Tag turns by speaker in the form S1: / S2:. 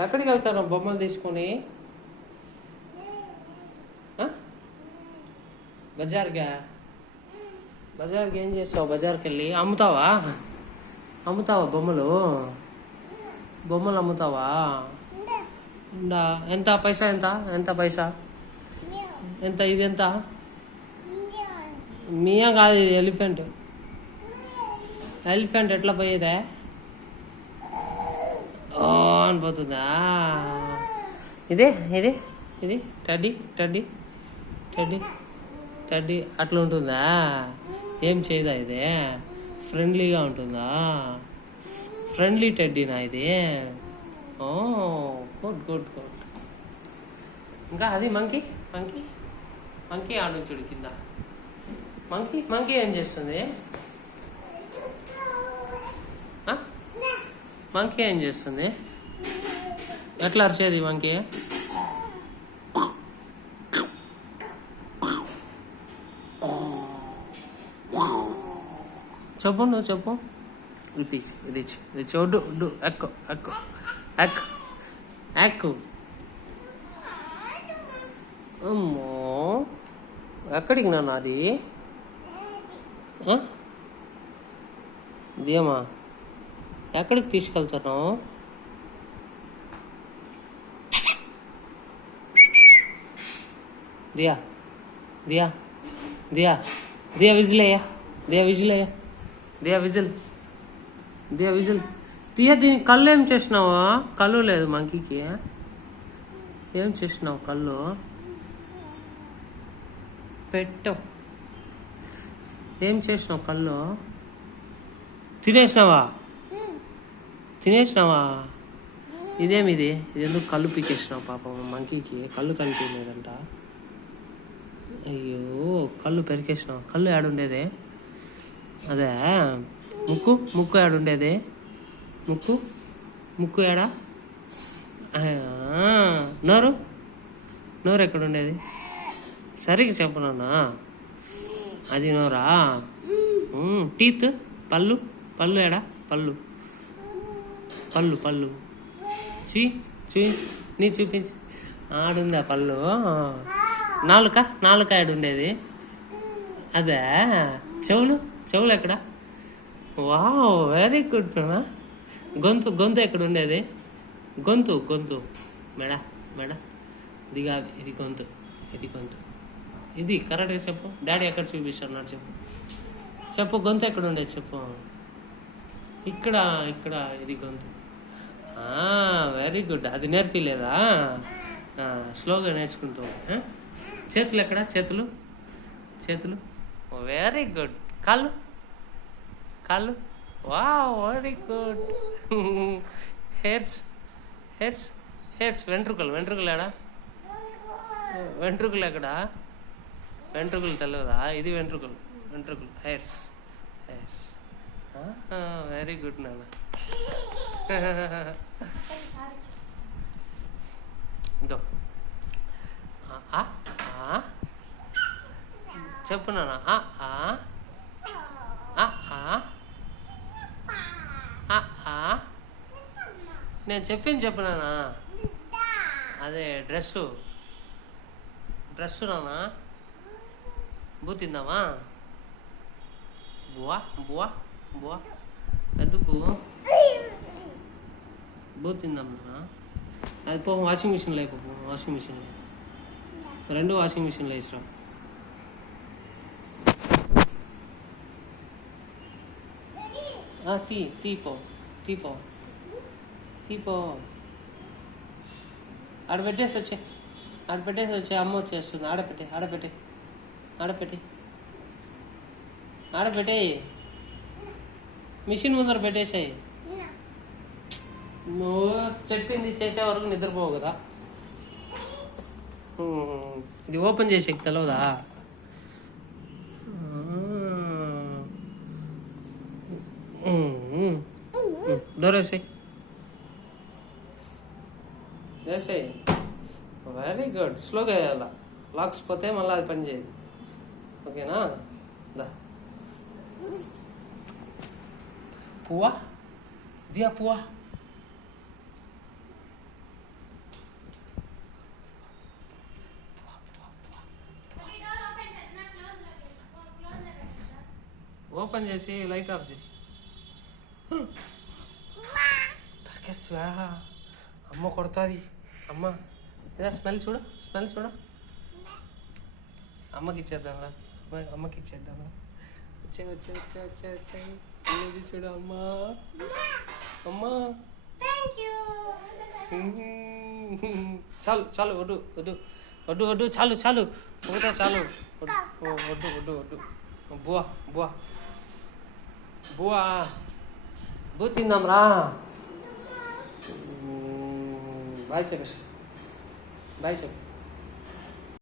S1: ఎక్కడికి వెళ్తాను బొమ్మలు తీసుకొని? బజార్గా బజార్కి? ఏం చేస్తావు? బజార్కి వెళ్ళి అమ్ముతావా? అమ్ముతావా బొమ్మలు? బొమ్మలు అమ్ముతావా? ఉందా ఎంత? పైసా ఎంత? ఎంత పైసా? ఎంత? ఇది ఎంత? మియా కాదు ఇది ఎలిఫెంట్. ఎలిఫెంట్ ఎట్లా పోయేదే? ఓ అనిపోతుందా ఇదే ఇది ఇది టడ్డీ టడ్డీ టడ్డీ టడ్డీ అట్లా ఉంటుందా? ఏం చేయదా ఇది? ఫ్రెండ్లీగా ఉంటుందా? ఫ్రెండ్లీ టెడ్డీనా ఇది? Oh good good good. ఇంకా అది మంకీ మంకీ మంకీ ఆడొచ్చుడు కింద. మంకీ మంకీ ఏం చేస్తుంది? మంకీ ఏం చేస్తుంది? ఎట్లా అరిచేది మంకీ చెప్పు నువ్వు చెప్పు. ఇది ఇది ఇది వడ్డు ఎక్కు ఎక్కు ఎక్కు. ఎక్కు. అమ్మో ఎక్కడికి నాన్న అది? ఆ? దేమా ఎక్కడికి తీసుకెళ్తాను దియా దియా దియా దియా విజిలయ్యా దియా విజిలయ్యా దియా విజిల్ దియా విజిల్. దియా దీని కళ్ళు ఏం చేసినావా? కళ్ళు లేదు మంకీకి. ఏం చేసినావు కళ్ళు? పెట్టవు ఏం చేసినావు కళ్ళు? తినేసినావా? తినేసినావా? ఇదేమిది? ఇది ఎందుకు కళ్ళు పీకేసినావు పాపం మంకీకి? కళ్ళు కనిపించలేదంట. అయ్యో కళ్ళు పెరికేసినావు. కళ్ళు ఏడుండేదే అదే ముక్కు ముక్కు ఏడుండేది ముక్కు ముక్కు ఏడా నోరు నోరు ఎక్కడ ఉండేది సరిగ్గా చెప్పు అది నోరా? టీత్ పళ్ళు పళ్ళు ఏడా పళ్ళు. పళ్ళు పళ్ళు. చూ చూపించు నీ చూపించు. ఆడుందా పళ్ళు. నాలుక నాలుక ఆడుండేది అదే చెవులు చెవులు ఎక్కడ? వావ్ వెరీ గుడ్ నాన్న గొంతు గొంతు ఎక్కడ ఉండేది గొంతు గొంతు. మెడ మెడ. ఇది కాదు ఇది గొంతు ఇది గొంతు. ఇది కరెక్ట్గా చెప్పు. డాడీ ఎక్కడ చూపిస్తున్నారు చెప్పు. చెప్పు గొంతు ఎక్కడ ఉండేది చెప్పు. ఇక్కడ ఇక్కడ ఇది గొంతు. Very good. అది నేర్పిలేదా? స్లోగా నేర్చుకుంటూ చేతులు? ఎక్కడ చేతులు? చేతులు వెరీ గుడ్ కాళ్ళు? కాళ్ళు? వా very good hairs hairs hairs వెంట్రుకలు. వెంట్రుకలు ఎడా వెంట్రుకలు ఎక్కడ? వెంట్రుకలు తెలియదా ఇది వెంట్రుకలు. వెంట్రుకలు. హెయిర్స్ హెయిర్స్ వెరీ గుడ్ నాన్న. ఇదో ఆ, ఆ, ఆ. చెప్పు నాన్న. ఆ, ఆ. నేను చెప్పింది చెప్పు నాన్న. అదే డ్రెస్సు. డ్రెస్సు నాన్న. బూ తిందామా? బువా బువా బువా ఎందుకు? బూ తిందాం నాన్న. అది పో వాషింగ్ మిషన్లో అయిపో వాషింగ్ మిషన్లో. రెండు వాషింగ్ మిషన్లో వేసినాం Ah, ఆ, తీ తీపో పో తీ ఆడపెట్టేసి ఆడ పెట్టేసి వచ్చే ఆడపెట్టేసి వచ్చే అమ్మ వచ్చేస్తుంది. ఆడపెట్టే ఆడపెట్టే ఆడపెట్టే ఆడపెట్టే మిషన్ ముందర పెట్టేసాయి. నువ్వు చెప్పింది చేసే వరకు నిద్రపోవు కదా. ఇది ఓపెన్ చేసే తెలవదా? వేసేయి వేసేయి వెరీ గుడ్ స్లోగా వేయాల లాక్స్ పోతే మళ్ళీ అది పని చేయదు ఓకేనా దా పువ్వా దియా పువ్వా ఓపెన్ చేసి లైట్ ఆఫ్ చేసి అమ్మ కొడుతుంది. అమ్మ ఇదా స్మెల్ చూడు స్మెల్ చూడు. అమ్మకి ఇచ్చేద్దాంరా. అమ్మ అమ్మకి ఇచ్చేద్దాంరా. వచ్చే వచ్చే వచ్చే వచ్చే వచ్చే. ఇది చూడు అమ్మా. అమ్మా. చాలు చాలు వడ్డు వడ్డు వడ్డు వడ్డు చాలు చాలు. ఒకటే చాలు. వడ్డు వడ్డు వడ్డు బువా బువా. బువా. బూ తిందాం రా బాయ్ చెప్పు బాయ్ చెప్పు